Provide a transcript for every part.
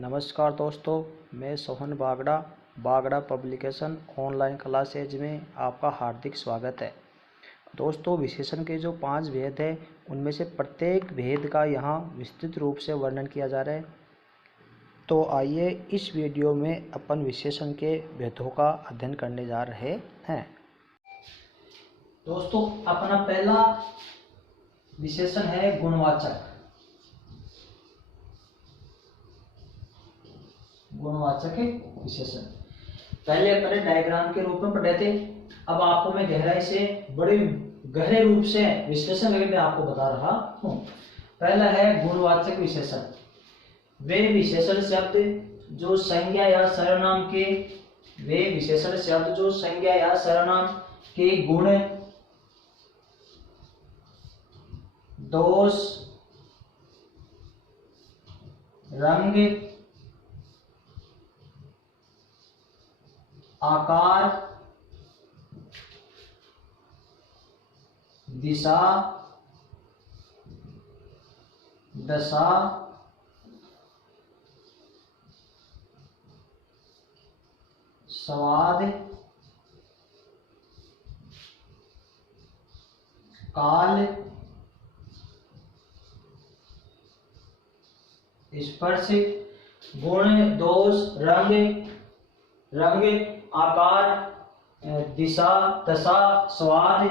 नमस्कार दोस्तों, मैं Sohan Bagda publication online classes में आपका हार्दिक स्वागत है। दोस्तों, विशेषण के जो 5 भेद हैं उनमें से प्रत्येक भेद का यहाँ विस्तृत रूप से वर्णन किया जा रहा है। तो आइए इस वीडियो में अपन विशेषण के भेदों का अध्ययन करने जा रहे हैं। दोस्तों, अपना पहला विशेषण है गुणवाचक। गुणवाचक विशेषण पहले अपन डायग्राम के रूप में पढ़े थे। अब आपको मैं गहराई से बड़े गहरे रूप से विश्लेषण करके आपको बता रहा हूं। पहला है गुणवाचक विशेषण। वे विशेषण शब्द जो संज्ञा या सर्वनाम के गुण, दोष, रंग, आकार, दिशा, दशा, स्वाद, काल, स्पर्श, गुण, दोष, रंग, आकार, दिशा, दशा, स्वाद,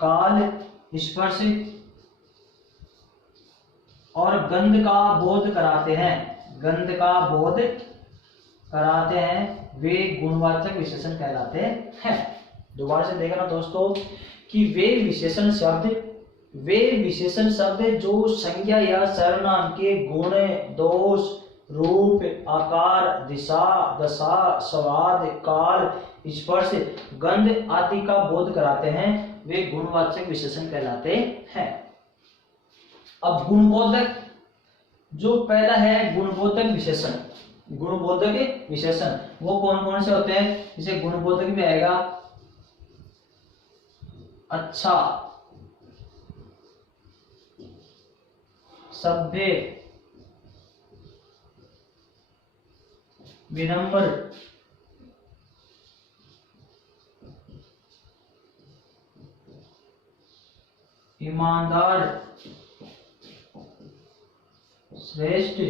काल, स्पर्श और गंध का बोध कराते हैं। वे गुणवाचक विशेषण कहलाते हैं। दोबारा से देखना दोस्तों कि वे विशेषण शब्द जो संज्ञा या सर्वनाम के गुण, दोष, रूप, आकार, दिशा, दशा, स्वाद, काल, स्पर्श, गंध आदि का बोध कराते हैं, वे गुणवाचक विशेषण कहलाते हैं। अब गुणबोधक, जो पहला है गुणबोधक विशेषण वो कौन कौन से होते हैं? जैसे गुणबोधक में आएगा अच्छा, सभ्य, विनम्र, ईमानदार, श्रेष्ठ,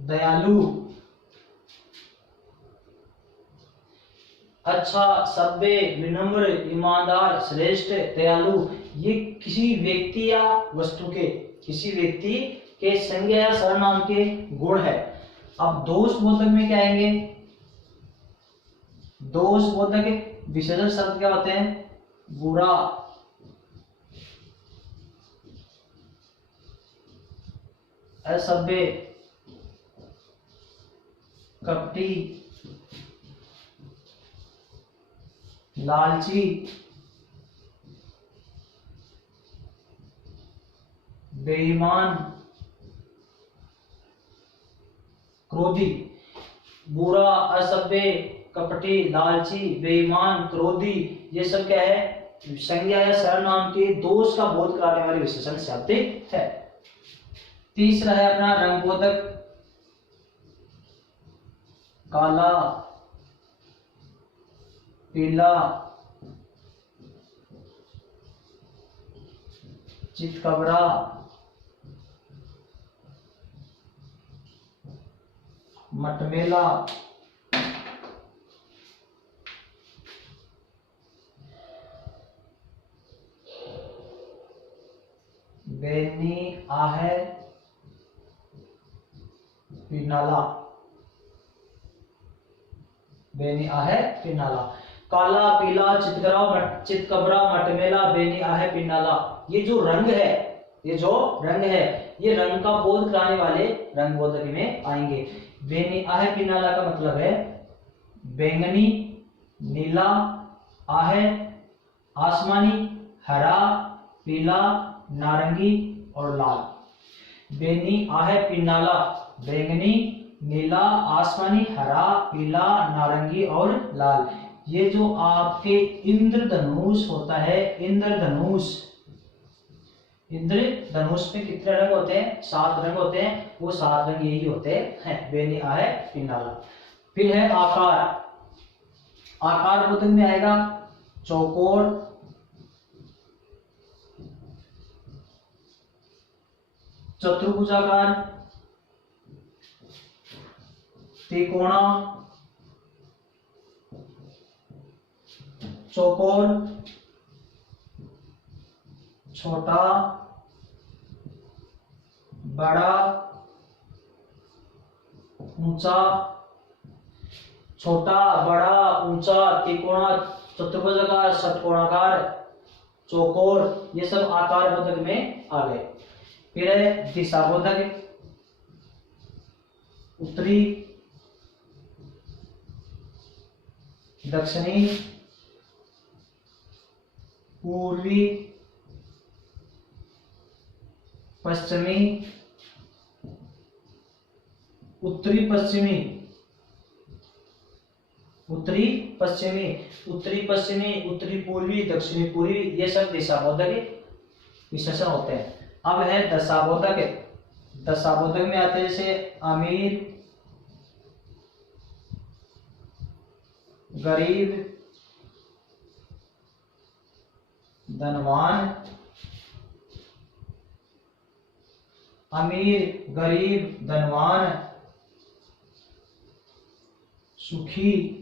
दयालु। अच्छा, सभ्य, विनम्र, ईमानदार, श्रेष्ठ, दयालु, ये किसी व्यक्ति या वस्तु के संज्ञा या सर्वनाम के गुण है। अब दोषबोधक में क्या आएंगे? दोषबोधक विशेषण शब्द क्या होते हैं? बुरा, असभ्य, कपटी, लालची, बेईमान, क्रोधी। बुरा, असभ्य, कपटी, लालची, बेईमान, क्रोधी, ये सब क्या है? संज्ञा या सर्वनाम के दोष का बोध कराने वाले विशेषण शब्द है। तीसरा है अपना रंगबोधक। काला, पीला, चितकबरा, मटमेला, बेनी, आहे, पिनाला। काला, पीला, चितकबरा, मटमेला, बेनी, आहे, पिनाला, ये जो रंग है ये रंग का बोध कराने वाले रंगबोधक में आएंगे। बेनी, आहे, पिनाला का मतलब है बैंगनी, नीला, आहे, आसमानी, हरा, पीला, नारंगी और लाल। बेनी, आहे, पिनाला बैंगनी, नीला, आसमानी, हरा, पीला, नारंगी और लाल। ये जो आपके इंद्रधनुष होता है, इंद्रधनुष इंद्रधनुष में कितने रंग होते हैं? 7 रंग होते हैं, वो 7 रंग यही होते हैं। बेनी आहे पिनाला। फिर है आकार। आकार बोधक में आएगा चौकोर, चतुर्भुजाकार, त्रिकोणा, चौकोर, छोटा, बड़ा, ऊंचा, छोटा, बड़ा, ऊंचा, त्रिकोणा, चतुर्भुजाकार, षटकोणाकार, चौकोर, ये सब आकार बोधक में आ गए। फिर है दिशा बोधक। उत्तरी, दक्षिणी, पूर्वी, पश्चिमी, उत्तरी पश्चिमी, उत्तरी पश्चिमी, उत्तरी पश्चिमी, उत्तरी पूर्वी, दक्षिणी पूर्वी, ये सब दिशाबोधक विशेषण होते हैं। अब है दशाबोधक। दशाबोधक में आते हैं जैसे अमीर, गरीब, धनवान, अमीर, गरीब, धनवान, सुखी,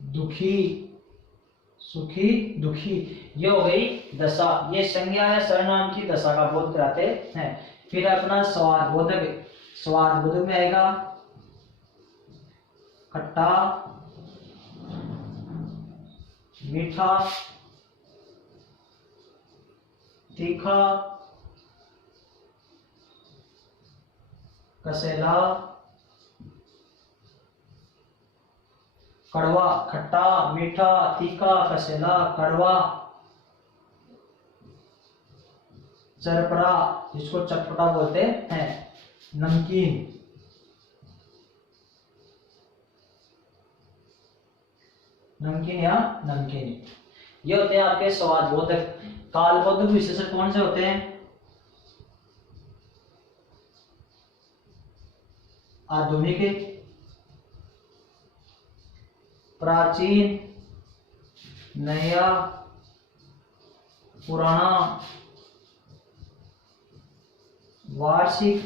दुखी, सुखी, दुखी, ये हो गई दशा। ये संज्ञा या सर्वनाम की दशा का बोध कराते हैं। फिर अपना स्वाद बोधक। स्वाद बोधक में आएगा खट्टा, मीठा, तीखा, कसेला, कड़वा। खट्टा, मीठा, तीखा, कसेला, कड़वा, चरपरा, जिसको चटपटा बोलते हैं, नमकीन। नमकीन या नमकीन, ये होते हैं आपके स्वाद बोधक। काल बोधक विशेषण कौन से होते हैं? आधुनिक, प्राचीन, नया, पुराना, वार्षिक,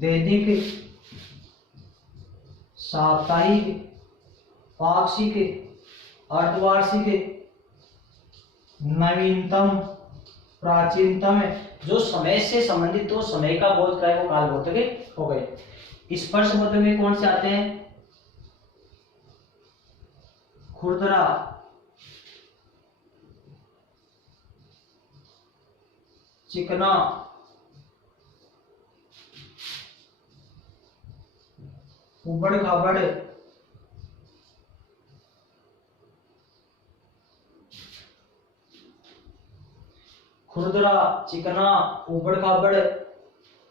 दैनिक, साप्ताहिक, पाक्षिक, अर्धवार्षिक, नवीनतम, प्राचीनतम। जो समय से संबंधित हो, समय का बोध कराए, वो काल बोधक हो गए। स्पर्श बोधक में कौन से आते हैं? खुरदरा, चिकना, उबड़ खाबड़, खुरदरा, चिकना, उबड़ खाबड़,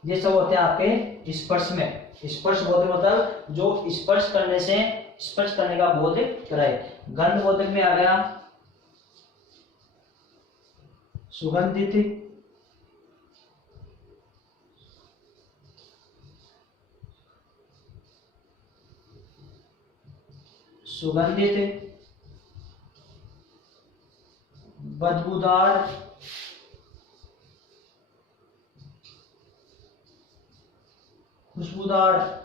ये सब होते हैं आपके स्पर्श में। स्पर्श बोधक मतलब जो स्पर्श करने से स्पर्श करने का बोध कराए। गंध बोधक में आ गया सुगंधित, सुगंधित, बदबूदार, खुशबूदार।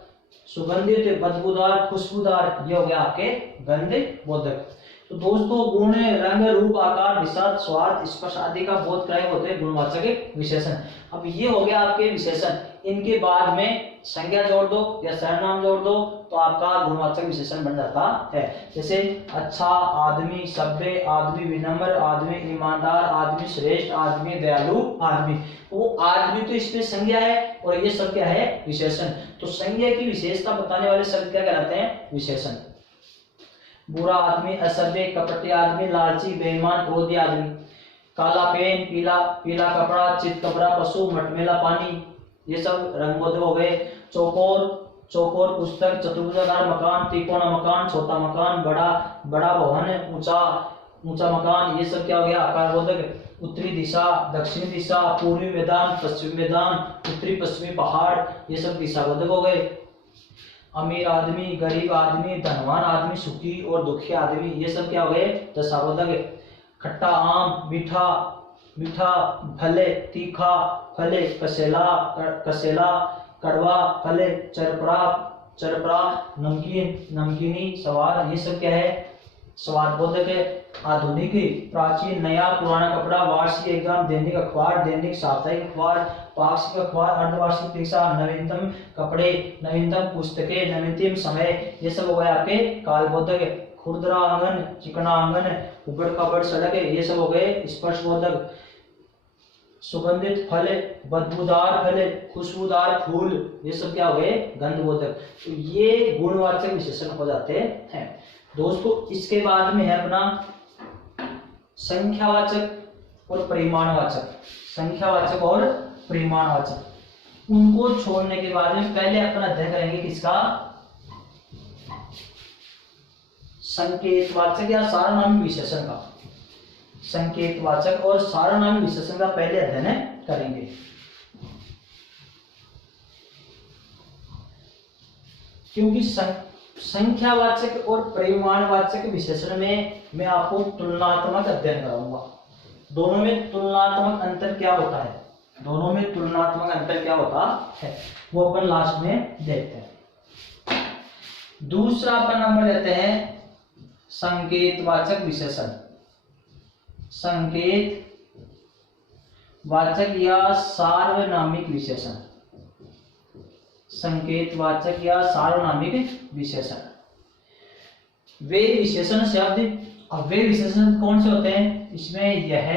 सुगंधित, बदबूदार, खुशबूदार, ये हो गया आपके गंध बोधक। तो दोस्तों गुण, रंग, रूप, आकार, दिशा, स्वाद, स्पर्श आदि का बोध कराए होते हैं गुणवाचक विशेषण। अब ये हो गया आपके विशेषण। इनके बाद में संज्ञा जोड़ दो या सर्वनाम जोड़ दो तो आपका गुणवाचक विशेषण बन जाता है। जैसे अच्छा, आदमी, सभ्य, आदमी विनम्र, आदमी ईमानदार, आदमी श्रेष्ठ, आदमी दयालु, आदमी। वो आदमी तो इसमें संज्ञा है और ये सब क्या है? विशेषण। तो संज्ञा की विशेषता बताने वाले शब्द क्या कहलाते हैं? विशेषण। बुरा आदमी, असभ्य, कपटी आदमी, लालची, बेईमान, क्रोधी आदमी। काला पेन, पीला पीला कपड़ा, चित कपड़ा, पशु, मटमेला पानी, ये सब रंग बोधक हो गए। चौकोर, चौकोर पुस्तक, चतुर्भुजाकार मकान, त्रिकोण मकान, छोटा मकान, बड़ा बड़ा भवन, ऊंचा, ऊंचा मकान, ये सब क्या हो गया आकारबोधक। उत्तरी दिशा, दक्षिणी दिशा, पूर्वी मैदान, पश्चिमी मैदान, उत्तरी पश्चिमी पहाड़, ये सब दिशाबोधक हो गए। अमीर आदमी, गरीब आदमी, धनवान आदमी, सुखी और दुखी आदमी, ये सब क्या हो गए दशाबोधक। खट्टा आम, मीठा मीठा फले, तीखा फले, कसेला कसेला, कड़वा फले, चरपरा चरपरा, नमकीन नमकीनी, स्वाद, ये सब क्या है स्वादबोधक है। आधुनिक, प्राचीन, नया, पुराना कपड़ा, वार्षिक एग्जाम, दैनिक अखबार, दैनिक साप्ताहिक अखबार, पाक्षिक अखबार, अर्धवार्षिक परीक्षा, नवीनतम कपड़े, नवीनतम पुस्तकें, नवीनतम समय, ये सब हो गए आपके कालबोधक। खुरदरा आंगन, चिकना आंगन, उबड़ खाबड़ सड़क, ये सब हो गए स्पर्शबोधक। सुगंधित फल, बदबूदार फल, खुशबूदार फूल, ये सब क्या हो गए गंधबोधक। तो ये गुणवाचक विशेषण हो जाते हैं दोस्तों। इसके बाद में है अपना संख्यावाचक और परिमाणवाचक। संख्यावाचक और परिमाणवाचक, उनको छोड़ने के बाद में पहले अपना अध्ययन करेंगे किसका, संकेतवाचक या सारनामी विशेषण का। संकेतवाचक और सारनामी विशेषण का पहले अध्ययन करेंगे। क्योंकि संख्यावाचक और परिमाणवाचक विशेषण में मैं आपको तुलनात्मक अध्ययन कराऊंगा। दोनों में तुलनात्मक अंतर क्या होता है, दोनों में तुलनात्मक अंतर क्या होता है, वो अपन लास्ट में देखते हैं। दूसरा अपन नंबर लेते हैं संकेतवाचक विशेषण। संकेतवाचक या सार्वनामिक विशेषण। संकेतवाचक या सार्वनामिक विशेषण, वे विशेषण शब्द, अब वे विशेषण कौन से होते हैं, इसमें यह,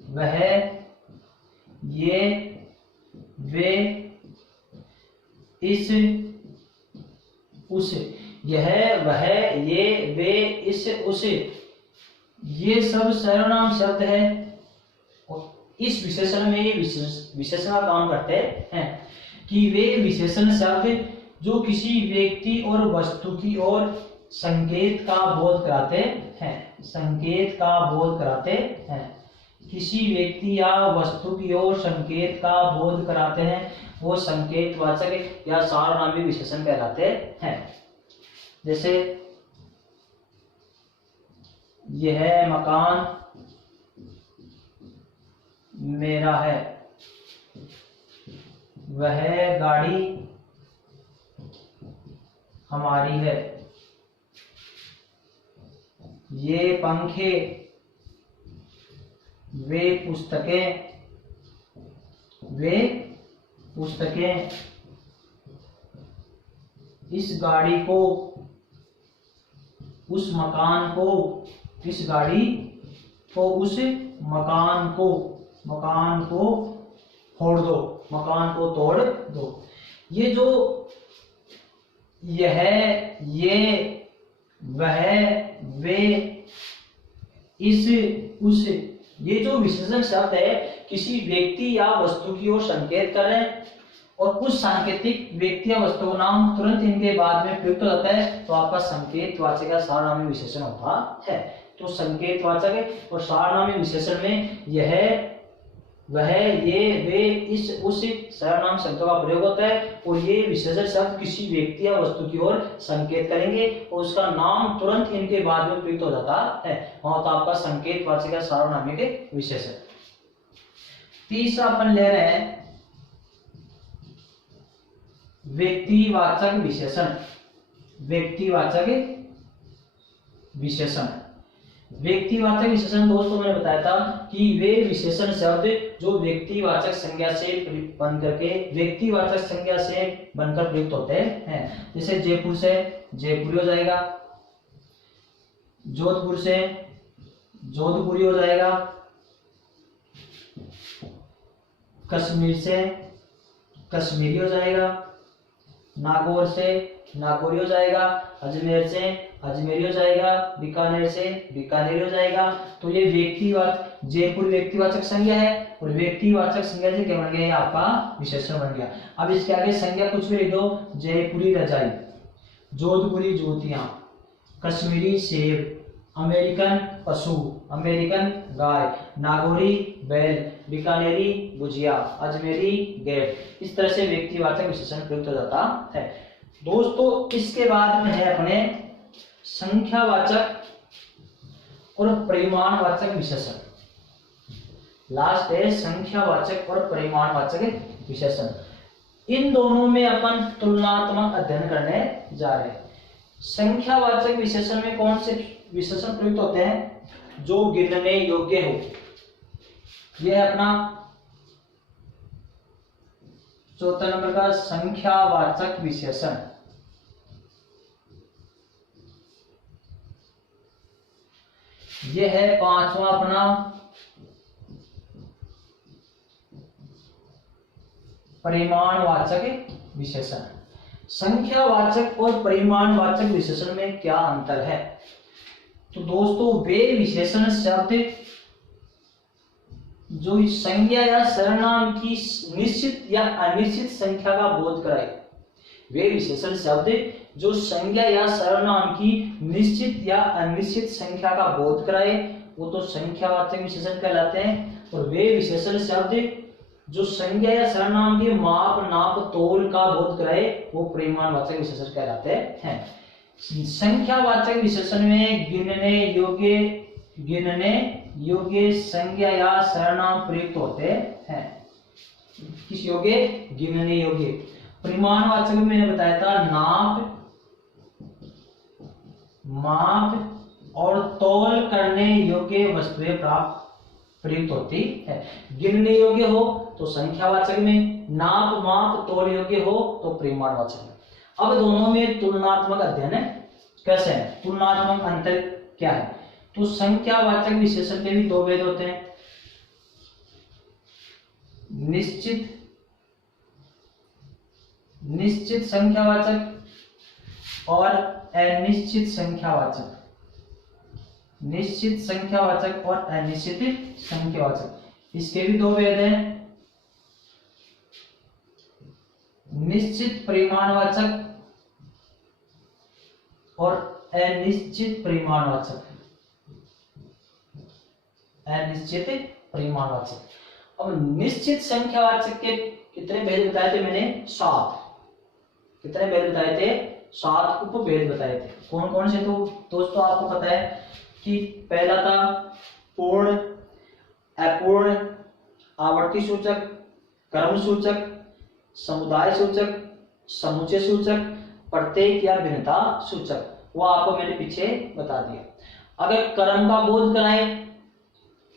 वह, ये, वे, इस, उस। यह, वह, ये, वे, इस, उस, ये सब सर्वनाम शब्द है और इस विशेषण में ये विशेषण का काम करते हैं कि वे विशेषण शब्द जो किसी व्यक्ति और वस्तु की ओर संकेत का बोध कराते हैं। संकेत का बोध कराते हैं, किसी व्यक्ति या वस्तु की ओर संकेत का बोध कराते हैं, वो संकेतवाचक या सार्वनामिक विशेषण कहलाते हैं। जैसे यह मकान मेरा है, वह गाड़ी हमारी है, ये पंखे, वे पुस्तकें, इस गाड़ी को, उस मकान को, इस गाड़ी को, उस मकान को फोड़ दो, मकान को तोड़ दो। ये जो यह, ये, वह, वे, इस, उस, ये जो विशेषण शब्द है किसी व्यक्ति या वस्तु की ओर संकेत कर रहे हैं और उस सांकेतिक व्यक्ति या वस्तु का नाम तुरंत इनके बाद में प्रयुक्त होता है, तो आपका संकेतवाचक या सारनामी विशेषण होता है। तो संकेतवाचक और सारनामी विशेषण में यह, वह, ये, वे, इस, उस सर्वनाम शब्दों का प्रयोग होता है और ये विशेषण शब्द किसी व्यक्ति या वस्तु की ओर संकेत करेंगे और उसका नाम तुरंत इनके बाद में प्रयुक्त हो जाता है, वहां तो आपका संकेतवाचक या सार्वनामिक विशेषण। तीसरा अपन ले रहे हैं व्यक्तिवाचक विशेषण। व्यक्तिवाचक विशेषण, व्यक्तिवाचक विशेषण दोस्तों मैंने बताया था कि वे विशेषण शब्द जो व्यक्तिवाचक संज्ञा से बन करके व्यक्तिवाचक संज्ञा से बनकर प्रयुक्त होते हैं। जैसे जयपुर से जयपुरी हो जाएगा, जोधपुर से जोधपुरी हो जाएगा, कश्मीर से कश्मीरी हो जाएगा, नागौर से नागौरी हो जाएगा, अजमेर से अजमेरी हो जाएगा, बीकानेर से बीकानेरी हो जाएगा। तो ये व्यक्तिवाचक, जयपुर व्यक्तिवाचक संज्ञा है और व्यक्तिवाचक संज्ञा से क्या बन गया, ये आपका विशेषण बन गया। अब इसके आगे संज्ञा कुछ भी लिख दो, जयपुरी रजाई, जोधपुरी जूतियां, कश्मीरी सेब, अमेरिकन पशु, अमेरिकन गाय, नागौरी बैल, बीकानेरी गुजिया, अजमेरी गेट। इस तरह से व्यक्तिवाचक विशेषण प्रयुक्त हो जाता है। दोस्तों इसके बाद में है अपने संख्यावाचक और परिमाणवाचक विशेषण। लास्ट है संख्यावाचक और परिमाणवाचक विशेषण। इन दोनों में अपन तुलनात्मक अध्ययन करने जा रहे हैं। संख्यावाचक विशेषण में कौन से विशेषण प्रयुक्त होते हैं? जो गिनने योग्य हो। यह है अपना चौथा नंबर का संख्यावाचक विशेषण। यह है पांचवा अपना परिमाणवाचक विशेषण। संख्यावाचक और परिमाणवाचक विशेषण में क्या अंतर है? तो दोस्तों वे विशेषण शब्द जो संज्ञा या सर्वनाम की निश्चित या अनिश्चित संख्या का बोध कराए। वे विशेषण शब्द जो संज्ञा या सर्वनाम की निश्चित या अनिश्चित संख्या का बोध कराए वो तो संख्यावाचक विशेषण कहलाते हैं। और वे विशेषण शब्द जो संज्ञा या सर्वनाम के माप, नाप, तोल का बोध कराए वो परिमाणवाचक विशेषण कहलाते हैं। संख्यावाचक विशेषण में गिनने योग्य संज्ञा या सर्वनाम प्रयुक्त होते हैं। किस योग्य? गिनने योग्य। परिमाणवाचक में मैंने बताया था नाप, माप और तोल करने योग्य वस्तुएं प्राप्त प्रयुक्त होती है। गिनने योग्य हो तो संख्यावाचक में, नाप, माप, तोल योग्य हो तो परिमाणवाचक में। अब दोनों में तुलनात्मक अध्ययन कैसे है? तुलनात्मक अंतर क्या है? तो संख्यावाचक विशेषण के भी दो भेद होते हैं, निश्चित संख्यावाचक और अनिश्चित संख्यावाचक। निश्चित संख्यावाचक और अनिश्चित संख्यावाचक, इसके भी दो भेद हैं, निश्चित परिमाणवाचक और अनिश्चित परिमाणवाचक। अनिश्चित परिमाणवाचक। अब निश्चित संख्यावाचक के कितने भेद बताए थे मैंने? 7। कितने भेद बताए थे? 7 उपभेद बताए थे। कौन कौन से? तो दोस्तों आपको पता है कि पहला था पूर्ण, अपूर्ण, आवर्ती सूचक, क्रम सूचक, समुदाय सूचक, समुच्चय सूचक, प्रत्येक या भिन्नता सूचक। वो आपको मैंने पीछे बता दिया। अगर क्रम का बोध कराए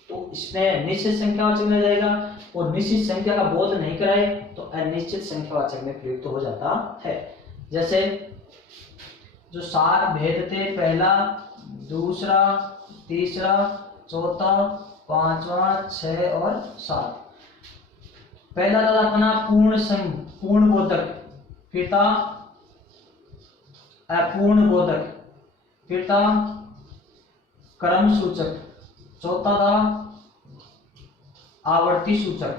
तो इसमें निश्चित संख्यावाचक में जाएगा, और निश्चित संख्या का बोध नहीं कराए तो अनिश्चित संख्यावाचक में प्रयुक्त हो जाता है। जैसे जो 7 भेद थे, पहला, दूसरा, तीसरा, चौथा, पांचवा, 6 और 7। पहला था अपना पूर्ण बोधक, फिर था अपूर्ण बोधक, फिर था क्रम सूचक, चौथा था आवर्ती सूचक,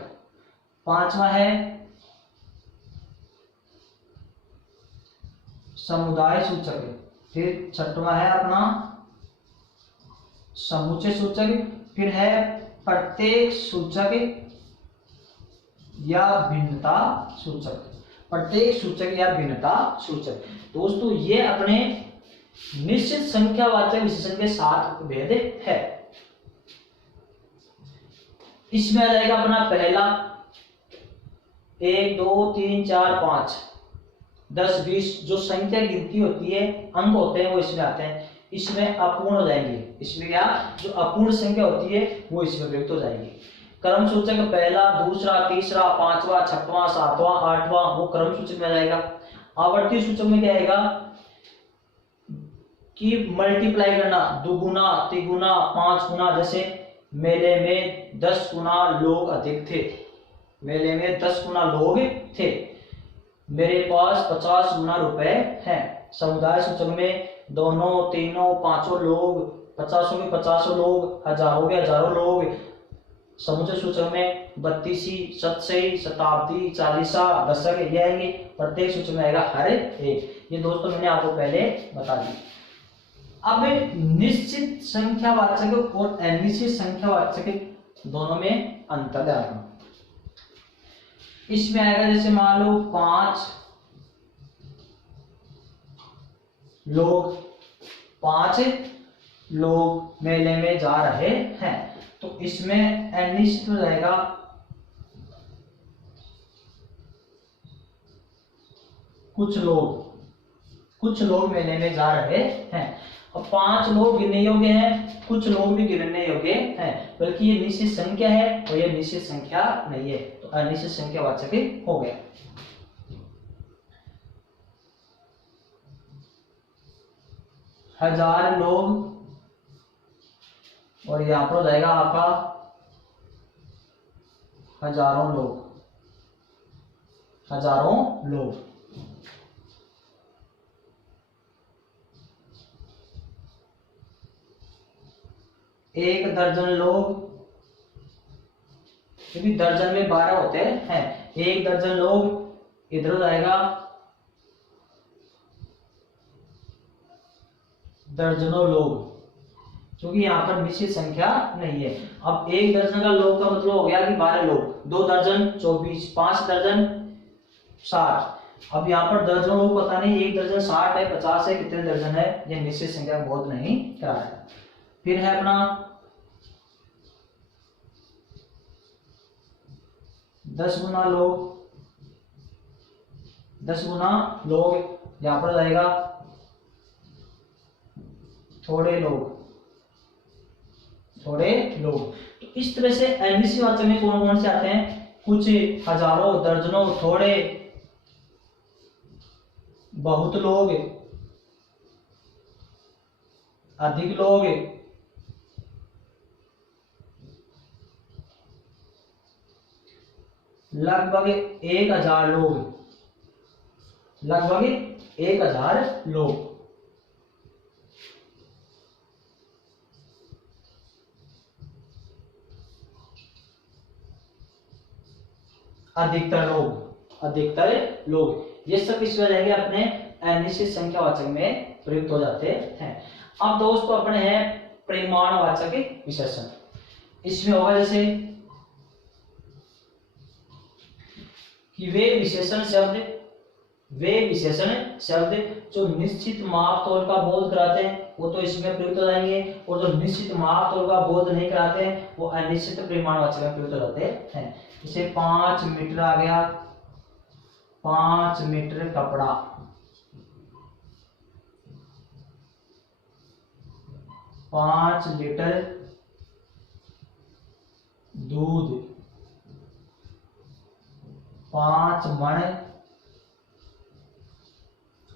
पांचवा है समुदाय सूचक, फिर छठवां है अपना समुच्चय सूचक, फिर है प्रत्येक सूचक या भिन्नता सूचक। प्रत्येक सूचक या भिन्नता सूचक। दोस्तों ये अपने निश्चित संख्यावाचक विशेषण के 7 भेद है। इसमें आ जाएगा अपना पहला 1 2 3 4 5 10 20 जो संख्या गिनती होती है, अंक होते हैं वो इसमें आते हैं। इसमें अपूर्ण हो जाएंगे। इसमें क्या? जो अपूर्ण संख्या होती है वो इसमें प्रयुक्त हो जाएगी। क्रम सूचक पहला, दूसरा, तीसरा, पांचवा, छठवां, सातवां, आठवां वो क्रम सूचक में आ जाएगा। आवर्ती सूचक में क्या आएगा कि मल्टीप्लाई करना, दुगुना, तिगुना, 5 गुना। जैसे मेले में 10 गुना लोग अधिक थे, मेले में 10 गुना लोग थे, मेरे पास 50 गुना रुपए हैं। समुदाय सूचक में दोनों, तीनों, पांचों लोग, 50 में 50 लोग, हजारों में हजारों लोग। समुच्चय सूचक में 32, 700, शताब्दी, 40, दशक ये आएंगे। प्रत्येक सूचक में आएगा हर एक। ये दोस्तों मैंने आपको पहले बता दी। अब निश्चित संख्यावाचक और अनिश्चित संख्यावाचक दोनों में अंतर है। इसमें आएगा जैसे मान लो 5 लोग मेले में जा रहे हैं, तो इसमें अनिश्चित हो जाएगा कुछ लोग मेले में जा रहे हैं। अब 5 लोग गिनने योग्य हैं, कुछ लोग भी गिनने योग्य हैं, बल्कि ये निश्चित संख्या है और ये निश्चित संख्या नहीं है, तो अनिश्चित संख्यावाचक हो गया। हजार लोग, और यहां पर हो जाएगा आपका हजारों लोग। 1 दर्जन लोग, क्योंकि दर्जन में 12 होते हैं। 1 दर्जन लोग, इधर हो जाएगा दर्जनों लोग, क्योंकि यहाँ पर निश्चित संख्या नहीं है। अब 1 दर्जन का लोग का मतलब हो गया कि 12 लोग, 2 दर्जन 24, 5 दर्जन 60। अब यहाँ पर दर्जनों लोग पता नहीं 1 दर्जन 60 है, 50 है, कितने दर्जन है, ये निश्चित संख्या बोध नहीं करा है। फिर है अपना 10 गुना लोग, यहां पर जाएगा थोड़े लोग। तो इस तरह से अनिश्चित वाचक में कौन कौन से आते हैं? कुछ, हजारों, दर्जनों, थोड़े, बहुत लोग, अधिक लोग, लगभग 1000 लोग। अधिकतर लोग, ये सब इस वजह के अपने अनिश्चित संख्यावाचक में प्रयुक्त हो जाते हैं। अब दोस्तों अपने हैं परिमाणवाचक विशेषण। इसमें होगा जैसे कि वे विशेषण शब्द जो निश्चित माप तोल का बोध कराते हैं वो तो इसमें प्रयुक्त हो जाएंगे, और जो निश्चित माप तोल का बोध नहीं कराते हैं वो अनिश्चित परिमाणवाचक में प्रयुक्त हो जाते हैं। जैसे 5 मीटर आ गया, 5 मीटर कपड़ा, 5 लीटर दूध, 5 मन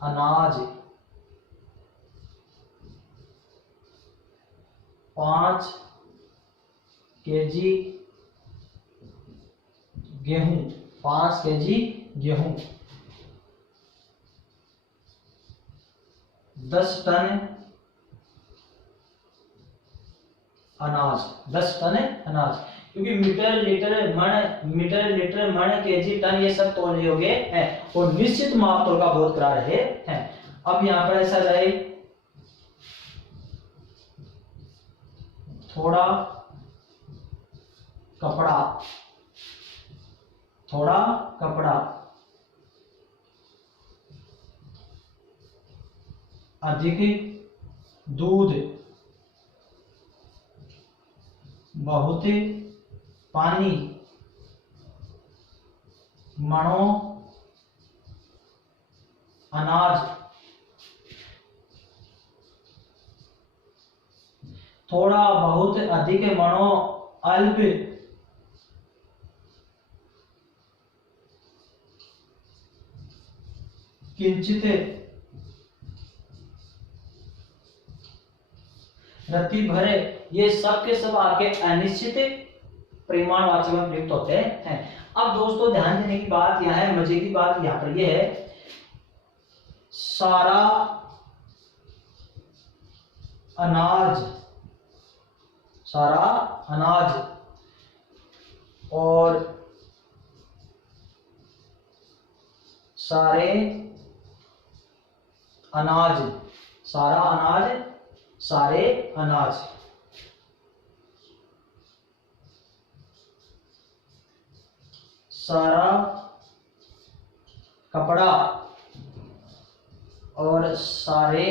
अनाज, 5 केजी गेहूं, 5 केजी गेहूं, 10 टन अनाज, 10 टन अनाज। क्योंकि मीटर लीटर मन केजी टन ये सब तोल योग्य है और निश्चित माप तोल का बोध करा रहे हैं। अब यहां पर ऐसा रहे थोड़ा कपड़ा, अधिक दूध, बहुत पानी, मणों अनाज, थोड़ा बहुत अधिक मणों अल्प, किंचित रत्ती भरे, ये सब के सब आपके अनिश्चित परिमाणवाचक में प्रयुक्त होते हैं। अब दोस्तों ध्यान देने की बात यह है, मजे की बात यहां पर यह है, सारा अनाज और सारा अनाज सारे अनाज, सारा कपड़ा और सारे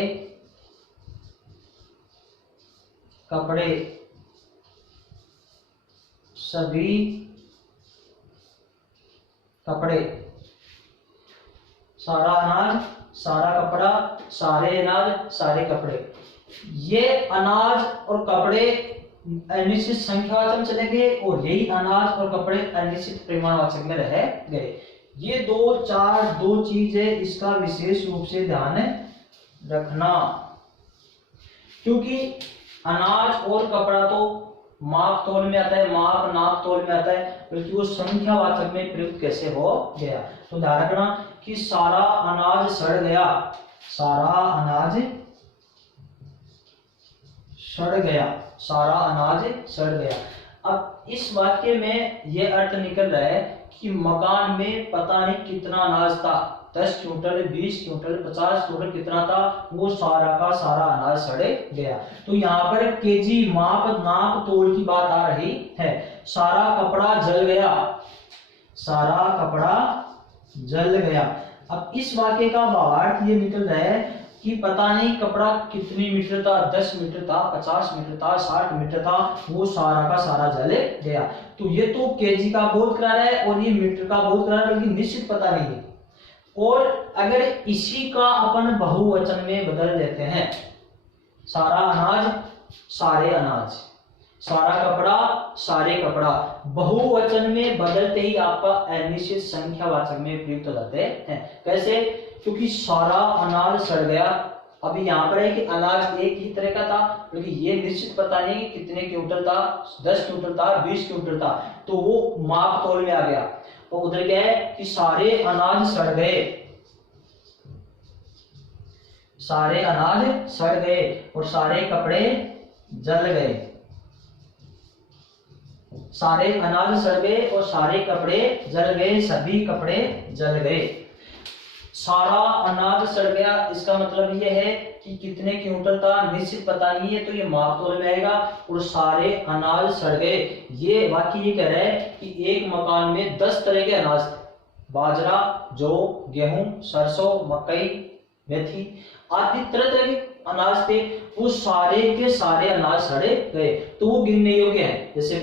कपड़े, सभी कपड़े, सारा अनाज, सारा कपड़ा, सारे अनाज, सारे कपड़े। ये अनाज और कपड़े अनिश्चित संख्यावाचक में चले गए और यही अनाज और कपड़े अनिश्चित परिमाणवाचक में रह गए। ये दो चीज है, इसका विशेष रूप से ध्यान रखना, क्योंकि अनाज और कपड़ा तो माप तोल में आता है, माप नाप तोल में आता है, बल्कि वो संख्यावाचक में प्रयुक्त कैसे हो गया। तो ध्यान रखना कि सारा अनाज सड़ गया, सारा अनाज सड़ गया, सारा अनाज सड़ गया। अब इस वाक्य में यह अर्थ निकल रहा है कि मकान में पता नहीं कितना अनाज था, 10 क्विंटल, 20 क्विंटल, 50 क्विंटल, कितना था, वो सारा का सारा अनाज सड़ गया। तो यहाँ पर केजी माप नाप तोल की बात आ रही है। सारा कपड़ा जल गया, सारा कपड़ा जल गया। अब इस वाक्य का भावार्थ ये निकल रहा है कि पता नहीं कपड़ा कितनी मीटर था, 10 मीटर था, 50 मीटर था, 60 मीटर था, वो सारा का सारा जल गया। तो ये तो केजी का बोध करा रहा है और ये मीटर का बोध करा रहा है, लेकिन निश्चित पता नहीं है। और अगर इसी का अपन बहुवचन में बदल देते हैं, सारा अनाज, सारे अनाज, सारा कपड़ा, सारे कपड़ा, बहुवचन में बदलते ही आपका अनिश्चित संख्यावाचक में प्रयुक्त हो जाते हैं। कैसे? क्योंकि सारा अनाज सड़ गया। अभी यहाँ पर है कि अनाज एक ही तरह का था, क्योंकि ये निश्चित पता नहीं कि कितने क्विंटल था, 10 क्विंटल था, 20 क्विंटल था, तो वो माप तोल में आ गया। तो उधर क्या है कि सारे अनाज सड़ गए, सारे अनाज सड़ गए और सारे कपड़े जल गए, सारे अनाज सड़ गए और सारे कपड़े जल गए, सभी कपड़े जल गए। सारा अनाज सड़ गया, इसका मतलब यह है कि कितने क्विंटल था निश्चित पता नहीं है, तो ये माप तोल में आएगा। और सारे अनाज सड़ गए, ये वाक्य ये कह रहा है कि एक मकान में 10 तरह के अनाज थे, बाजरा, जौ, गेहूं, सरसों, मकई, मेथी आदि तरह तरह के अनाज थे, वो सारे के सारे अनाज सड़े गए, तो वो गिनने योग्य है। जैसे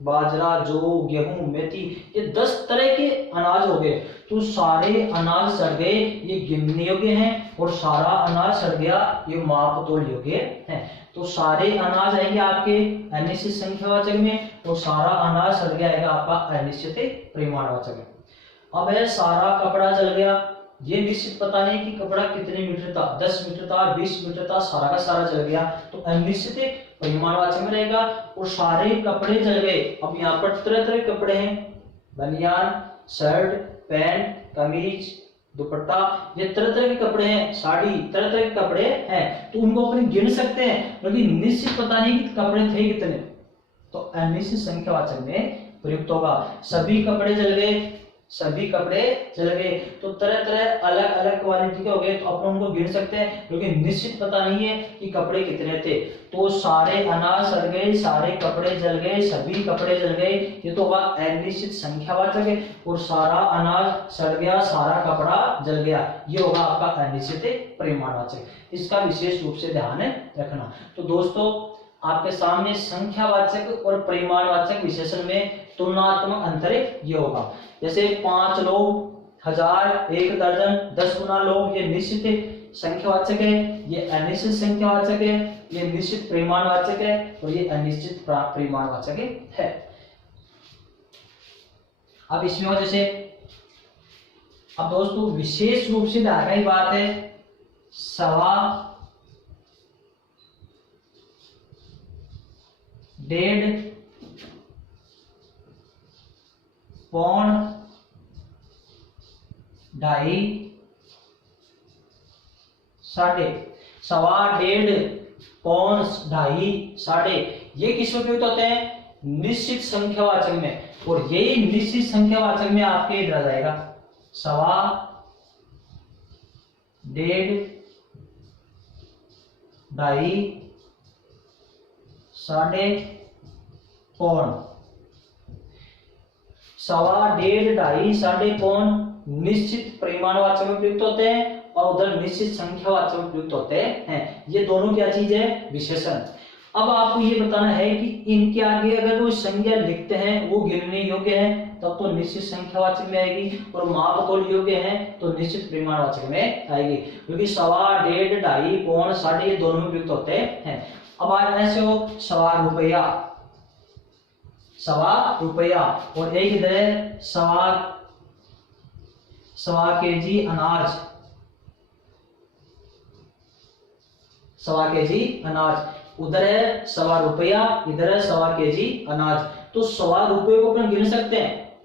बाजरा, जौ, गेहूं, मेथी, ये 10 तरह के अनाज हो गए, तो सारे अनाज सड़ गए, ये गिनने योग्य हैं, और सारा अनाज सड़ गया, ये माप तोल योग्य है। तो सारे अनाज आएंगे आपके अनिश्चित संख्यावाचक में, और सारा अनाज सड़ गया आएगा आपका अनिश्चित परिमाणवाचक में। अब है सारा कपड़ा जल गया, ये निश्चित पता नहीं कि कपड़ा कितने मीटर था, 10 मीटर था, 20 मीटर था, सारा का सारा जल गया, तो अनिश्चित परिमाणवाचक में रहेगा। और सारे कपड़े जल गए, अब यहाँ पर तरह तरह के कपड़े हैं, बनियान, शर्ट, पैंट, कमीज, दुपट्टा, ये तरह तरह के कपड़े हैं, साड़ी, तरह तरह के कपड़े हैं, तो उनको अपन गिन सकते हैं, लेकिन निश्चित पता नहीं कि कपड़े थे कितने, तो अनिश्चित संख्यावाचक में प्रयुक्त होगा। सभी कपड़े जल गए, सभी कपड़े जल गए, तो तरह तरह अलग अलग क्वालिटी के हो गए, तो अपन उनको गिन सकते हैं, लेकिन निश्चित पता नहीं है कि कपड़े कितने थे। तो सारे अनाज सड़ गए, सारे कपड़े जल गए, सभी कपड़े जल गए, ये तो होगा अनिश्चित संख्यावाचक है। और सारा अनाज सड़ गया, सारा कपड़ा जल गया, ये होगा आपका अनिश्चित परिमाणवाचक। इसका विशेष रूप से ध्यान रखना। तो दोस्तों, आपके सामने संख्यावाचक और परिमाणवाचक विशेषण में तुलनात्मक अंतर ये होगा। जैसे 5 लोग, 1000, 1 दर्जन, 10 गुना लोग, ये निश्चित संख्यावाचक है, ये अनिश्चित संख्यावाचक है, ये निश्चित परिमाणवाचक है, और ये अनिश्चित परिमाणवाचक है। अब इसमें और जैसे अब दोस्तों विशेष रूप से ध्यान की बात है, 1.25, 1.5, पौन, 2.5, 1.5, 1.25, पौन, 2.5, 1.5, ये किसमें प्रयुक्त होते हैं? निश्चित संख्यावाचक में। और यही निश्चित संख्यावाचक में आपके इधर आ जाएगा 1.25, 1.5, ढाई, साढ़े, पौन। सवा, डेढ़, ढाई, साढ़े, पौन निश्चित परिमाणवाचक में प्रयुक्त होते हैं और उधर निश्चित संख्यावाचक में प्रयुक्त होते हैं। ये दोनों क्या चीज है? विशेषण। अब आपको ये बताना है कि इनके आगे अगर कोई संज्ञा लिखते हैं वो गिनने योग्य है तब तो निश्चित संख्यावाचक में आएगी, और माप तोल योग्य है तो निश्चित परिमाणवाचक में आएगी, क्योंकि सवा, डेढ़, ढाई, पौन, साढ़े ये दोनों में प्रयुक्त होते हैं। अब आज ऐसे हो सवा रुपया, सवा रुपया, और एक इधर है सवा केजी अनाज, सवा केजी अनाज, उधर है सवा रुपया, इधर है सवा केजी अनाज। तो सवा रुपये को अपन गिन सकते हैं,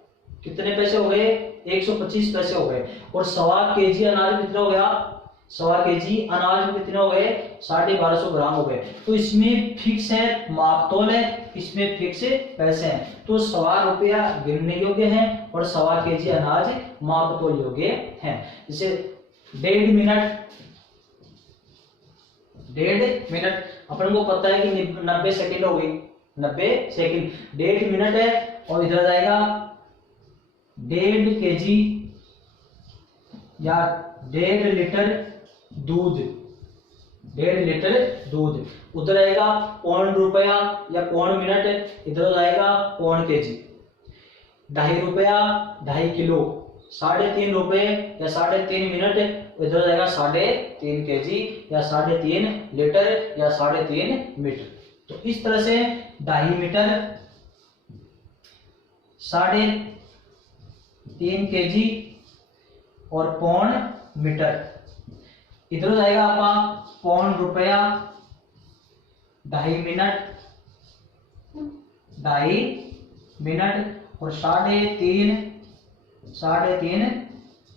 कितने पैसे हो गए? 125 पैसे हो गए। और सवा केजी अनाज कितना हो गया? सवा केजी अनाज में कितने हो गए? 1250 ग्राम हो गए। तो इसमें फिक्स है माप तोल है, इसमें फिक्स पैसे हैं, तो सवा रुपया गिनने योग्य है और सवा केजी अनाज माप तोल योग्य है। जैसे 1.5 मिनट अपन को पता है कि 90 सेकंड हो गई, 90 सेकंड, 1.5 मिनट है और इधर जाएगा 1.5 केजी या 1.5 लीटर दूध, 1.5 लीटर दूध, उधर आएगा पौन रुपया या पौन मिनट, इधर जाएगा पौन केजी। 2.5 रुपया 2.5 किलो, 3.5 रुपए या 3.5 मिनट, इधर जाएगा 3.5 केजी या 3.5 लीटर या 3.5 मीटर। तो इस तरह से 2.5 मीटर, 3.5 केजी और पौन मीटर, इधर जाएगा आपका पौन रुपया, 2.5 मिनट, 2.5 मिनट और 3.5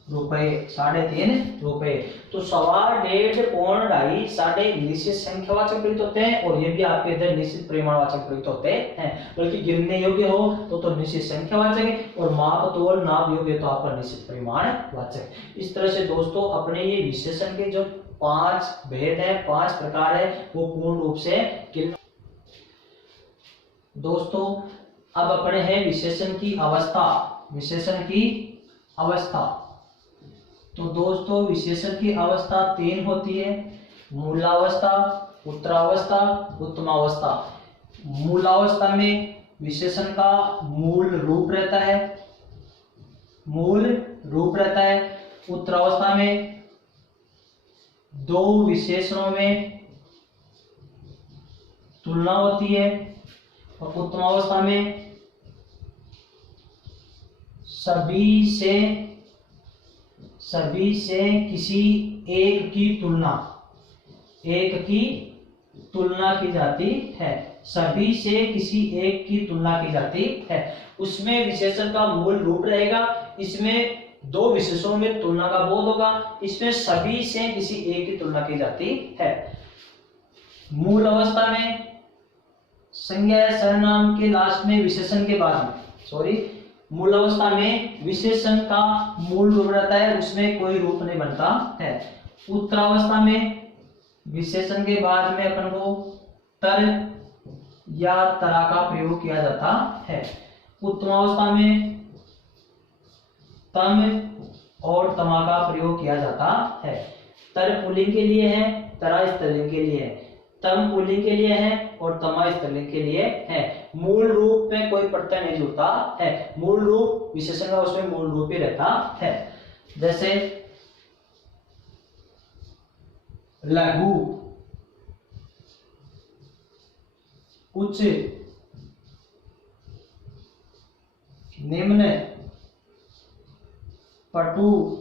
रुपए, 3.5 रुपए। तो सवा, डेढ़, पौन, 2.5, 3.5 निश्चित संख्यावाचक प्रयुक्त होते हैं और ये भी आपके इधर निश्चित परिमाणवाचक प्रयुक्त होते हैं। बल्कि गिनने योग्य हो तो निश्चित संख्यावाचक, और माप तोल नाप योग्य तो आपका निश्चित परिमाणवाचक। इस तरह से दोस्तों अपने ये विशेषण के जो 5 भेद है, 5 प्रकार है, वो पूर्ण रूप से दोस्तों अब अपने हैं विशेषण की अवस्था, विशेषण की अवस्था। तो दोस्तों विशेषण की अवस्था 3 होती है, मूलावस्था, उत्तरावस्था, उत्तमावस्था। मूलावस्था में विशेषण का मूल रूप रहता है, मूल रूप रहता है। उत्तरावस्था में 2 विशेषणों में तुलना होती है और उत्तमावस्था में सभी से किसी एक की तुलना की जाती है, सभी से किसी एक की तुलना की जाती है। उसमें विशेषण का मूल रूप रहेगा, इसमें 2 विशेषणों में तुलना का बोध होगा, इसमें सभी से किसी एक की तुलना की जाती है। मूल अवस्था में संज्ञा या सर्वनाम के लास्ट में विशेषण के बाद में, मूल अवस्था में विशेषण का मूल रूप रहता है, उसमें कोई रूप नहीं बनता है। उत्तरावस्था में विशेषण के बाद में अपन को तर या तरा का प्रयोग किया जाता है। उत्तमावस्था में तम और तमा का प्रयोग किया जाता है। तर पुल्लिंग के लिए है, तरा स्त्रीलिंग के लिए है, तम पुल्लिंग के लिए है और तमा स्त्रीलिंग के लिए है। मूल रूप में कोई प्रत्यय नहीं जुड़ता है, मूल रूप विशेषण का उसमें मूल रूप ही रहता है। जैसे लघु, उच्च, निम्न, पटु,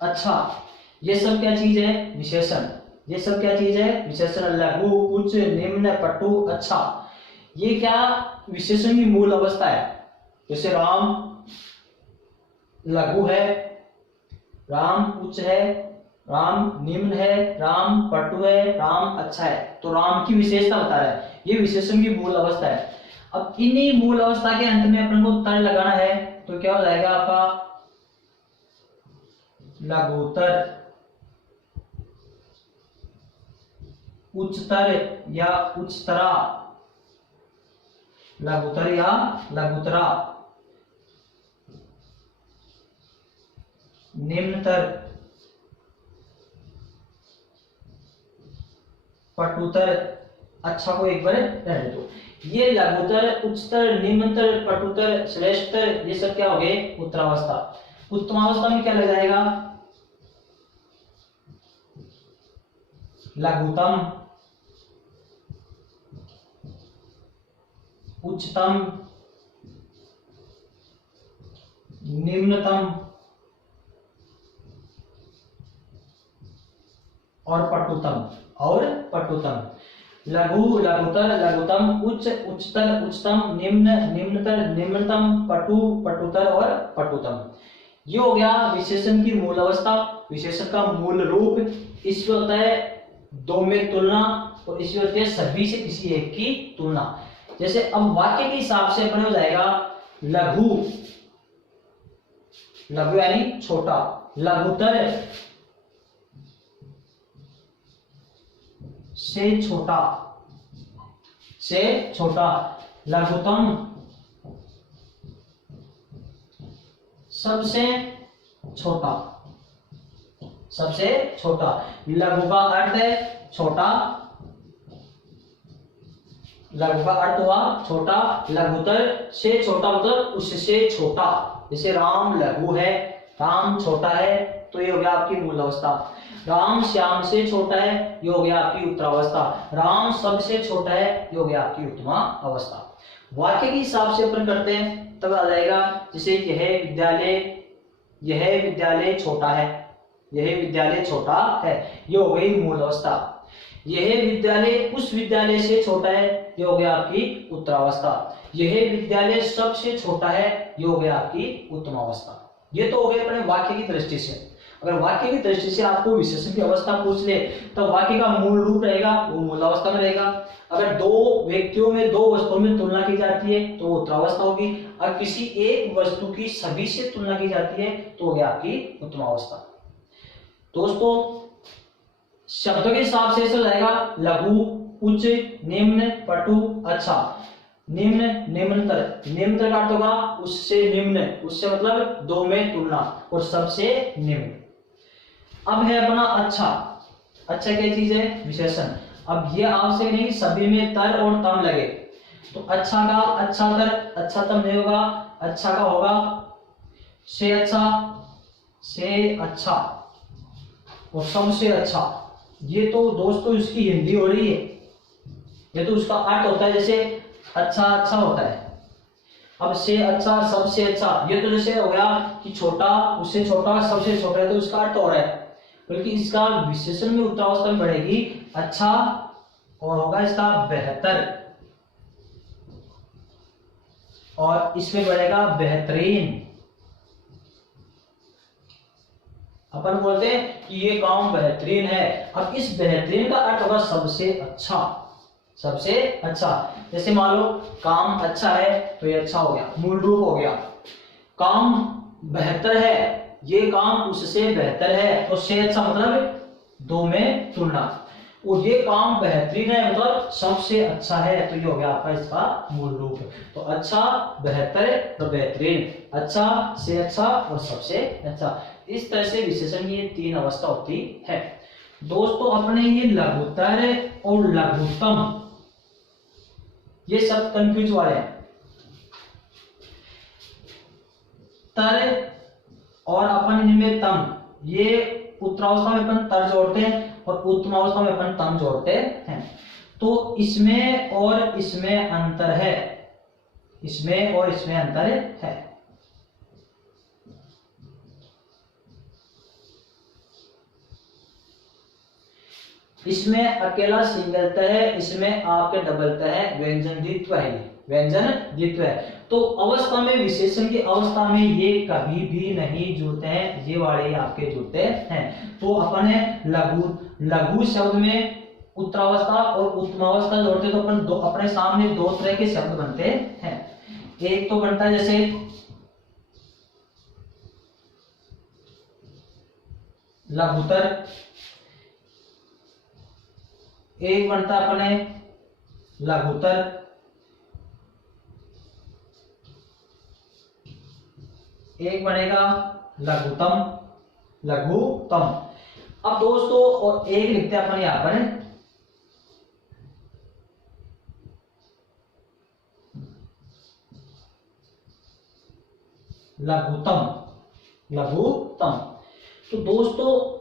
अच्छा, ये सब क्या चीज है? विशेषण। ये सब क्या चीज है? विशेषण। लघु, उच्च, निम्न, पटु, अच्छा, ये क्या विशेषण की मूल अवस्था है। जैसे राम लघु है, राम उच्च है, राम निम्न है, राम पटु है, राम अच्छा है, तो राम की विशेषता बता रहा है, ये विशेषण की मूल अवस्था है। अब इन्हीं मूल अवस्था के अंत में अपन को तर लगाना है, तो क्या हो जाएगा आपका लघुतर, उच्चतर या उच्चतरा, लघुतर या लघुतरा, निम्नतर, पटुतर। अच्छा को एक बार रहने दो। ये लघुतर, उच्चतर, निम्नतर, पटुतर, श्रेष्ठतर, ये सब क्या हो गए? उत्तरावस्था। उत्तमावस्था में क्या लग जाएगा? लघुतम, उच्चतम, निम्नतम और पटुतम। और पटुतम, लघु, लघुतर, लघुतम, उच्च, उच्चतर, उच्चतम, निम्न, निम्नतर, निम्नतम, पटु, पटुतर और पटुतम। ये हो गया विशेषण की मूल अवस्था, विशेषण का मूल रूप। इसमें होता है दो में तुलना और इसमें होती है सभी से किसी एक की तुलना। जैसे अब वाक्य के हिसाब से अपने हो जाएगा लघु, लघु यानी छोटा, लघुतर से छोटा, से छोटा, लघुतम सबसे छोटा, सबसे छोटा। लघु का अर्थ है छोटा, लघु का अर्थ हुआ छोटा, लघुतर से छोटा मतलब उससे छोटा। जैसे राम लघु है, राम छोटा है, तो ये हो गया आपकी मूल अवस्था। राम श्याम से छोटा है, ये हो गया आपकी उत्तरावस्था। राम सबसे छोटा है, ये हो गया आपकी उत्तमा अवस्था। वाक्य के हिसाब से अपन करते हैं तब आ जाएगा, जैसे यह विद्यालय छोटा है, यह विद्यालय छोटा है, ये हो गई मूल अवस्था। यह विद्यालय उस विद्यालय से छोटा है, ये हो गया आपकी उत्तरावस्था। यह विद्यालय सबसे छोटा है, ये हो गया आपकी उत्तमावस्था। ये तो हो गए अपने वाक्य की दृष्टि से। अगर वाक्य की दृष्टि से आपको विशेषण की अवस्था पूछ ले तो वाक्य का मूल रूप रहेगा, वो मूल अवस्था में रहेगा। अगर दो व्यक्तियों में, दो वस्तुओं में तुलना की जाती है तो उत्तरावस्था होगी। और किसी एक वस्तु की सभी से तुलना की जाती है तो हो गया आपकी उत्तमावस्था। दोस्तों शब्दों के हिसाब से ऐसा रहेगा लघु, उच्च, निम्न, पटु, अच्छा। निम्न, निम्नतर, निम्नतर का अर्थ होगा उससे निम्न, उससे मतलब दो में तुलना, और सबसे निम्न। अब है अपना अच्छा। अच्छा क्या चीज है? विशेषण। अब ये आवश्यक नहीं सभी में तर और तम लगे, तो अच्छा का अच्छा तर, अच्छा तम नहीं होगा, अच्छा का होगा से अच्छा, से अच्छा और सबसे अच्छा। ये तो दोस्तों इसकी हिंदी हो रही है, ये तो उसका अर्थ होता है जैसे अच्छा अच्छा होता है। अब से अच्छा, सबसे अच्छा, ये तो जैसे हो गया कि छोटा, उससे छोटा, सबसे छोटा है, तो उसका अर्थ हो रहा है। बल्कि इसका विशेषण में उत्तरावस्था में बढ़ेगी अच्छा, और होगा इसका बेहतर, और इसमें बढ़ेगा बेहतरीन। अपन बोलते हैं कि ये काम बेहतरीन है। अब इस बेहतरीन का अर्थ होगा सबसे अच्छा, सबसे अच्छा। जैसे मान लो काम अच्छा है तो ये अच्छा हो गया, मूल रूप हो गया। काम बेहतर है, ये काम उससे बेहतर है, तो से अच्छा मतलब दो में तुलना। और ये काम बेहतरीन है मतलब सबसे अच्छा है, तो ये हो गया आपका इसका मूल रूप। तो अच्छा, बेहतर और बेहतरीन, अच्छा से अच्छा और सबसे अच्छा। इस तरह से विशेषण की ये तीन अवस्था होती है। दोस्तों अपने ये लघुतर और लघुत्तम ये सब कंफ्यूज वाले हैं। तर और अपन इनमें तम, ये उत्तरावस्था में अपन तर जोड़ते हैं और उत्तमावस्था में अपन तम जोड़ते हैं। तो इसमें और इसमें अंतर है, इसमें और इसमें अंतर है। इसमें अकेला सिंगल त है, इसमें आपके डबल त है, व्यंजन द्वित्व है, व्यंजन द्वित्व है। तो अवस्था में, विशेषण की अवस्था में ये कभी भी नहीं जुड़ते हैं, ये वाले आपके जुड़ते हैं। तो अपन है लघु, लघु शब्द में उत्तरावस्था और उत्तमावस्था जोड़ते तो अपन दो, अपने सामने दो तरह के शब्द बनते हैं। एक तो बनता है जैसे लघुतर, एक बनता है अपने लघुत्तर, एक बनेगा लघुत्तम, लघुत्तम। अब दोस्तों और एक लिखते हैं अपन यहां पर लघुत्तम, लघुत्तम। तो दोस्तों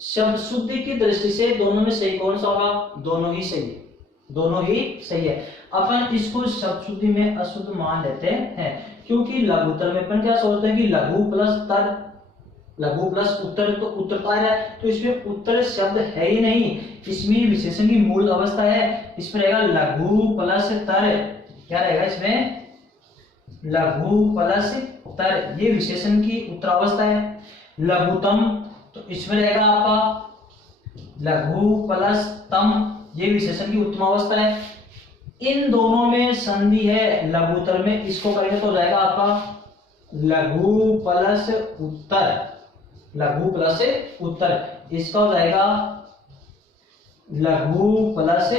शब्द शुद्धि की दृष्टि से दोनों में सही कौन सा होगा? दोनों ही सही है, दोनों ही सही है। अपन इसको शब्द शुद्धि में अशुद्ध मान लेते हैं, क्योंकि लघुत्तर में अपन क्या सोचते हैं कि लघु प्लस तर, लघु प्लस उत्तर, तो उत्तर आ रहा है, तो इसमें उत्तर शब्द है ही नहीं, इसमें विशेषण की मूल अवस्था है। इसमें रहेगा लघु प्लस तर, क्या रहेगा इसमें? लघु प्लस तर, ये विशेषण की उत्तरावस्था है। लघुत्तम, तो इसमें रहेगा आपका लघु प्लस तम, ये विशेषण की उत्तम अवस्था है। इन दोनों में संधि है लघुत्तर में, इसको करेंगे तो जाएगा आपका लघु प्लस उत्तर, लघु प्लस उत्तर, इसका हो जाएगा लघु प्लस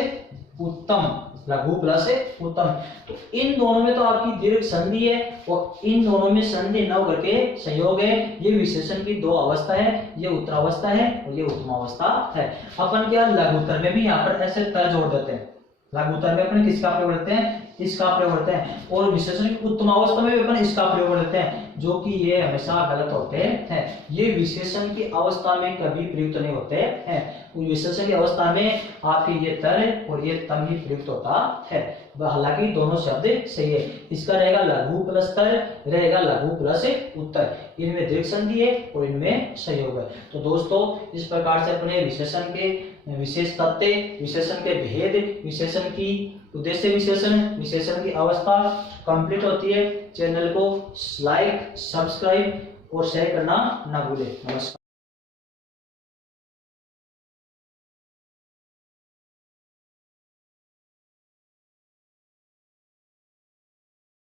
उत्तम, लघु प्लस उत्तम। तो इन दोनों में तो आपकी दीर्घ संधि है, और इन दोनों में संधि न होकर के संयोग है। ये विशेषण की दो अवस्था है, ये उत्तरावस्था है और ये उत्तमावस्था है। अपन क्या लघुत्तर में भी यहाँ पर ऐसे तर जोड़ देते हैं, लघुत्तर में अपन किसका प्रयोग करते हैं? इसका प्रयोग करते हैं, और विशेषण की उत्तमावस्था में भी अपन इसका प्रयोग करते हैं, जो कि ये हमेशा गलत होते हैं। ये विशेषण की अवस्था में कभी प्रयुक्त नहीं होते हैं। विशेषण की अवस्था में आपके ये तर और ये तम ही प्रयुक्त होता है। हालांकि दोनों शब्द सही है। इसका रहेगा लघु प्लस तर, रहेगा लघु प्लस उत्तर, इनमें दीर्घ संधि है और इनमें संयोग है। तो दोस्तों इस प्रकार से अपने विशेषण के विशेष तथ्य, विशेषण के भेद, विशेषण की उद्देश्य विशेषण, विशेषण की अवस्था कंप्लीट होती है। चैनल को लाइक, सब्सक्राइब और शेयर करना ना भूलें। नमस्कार।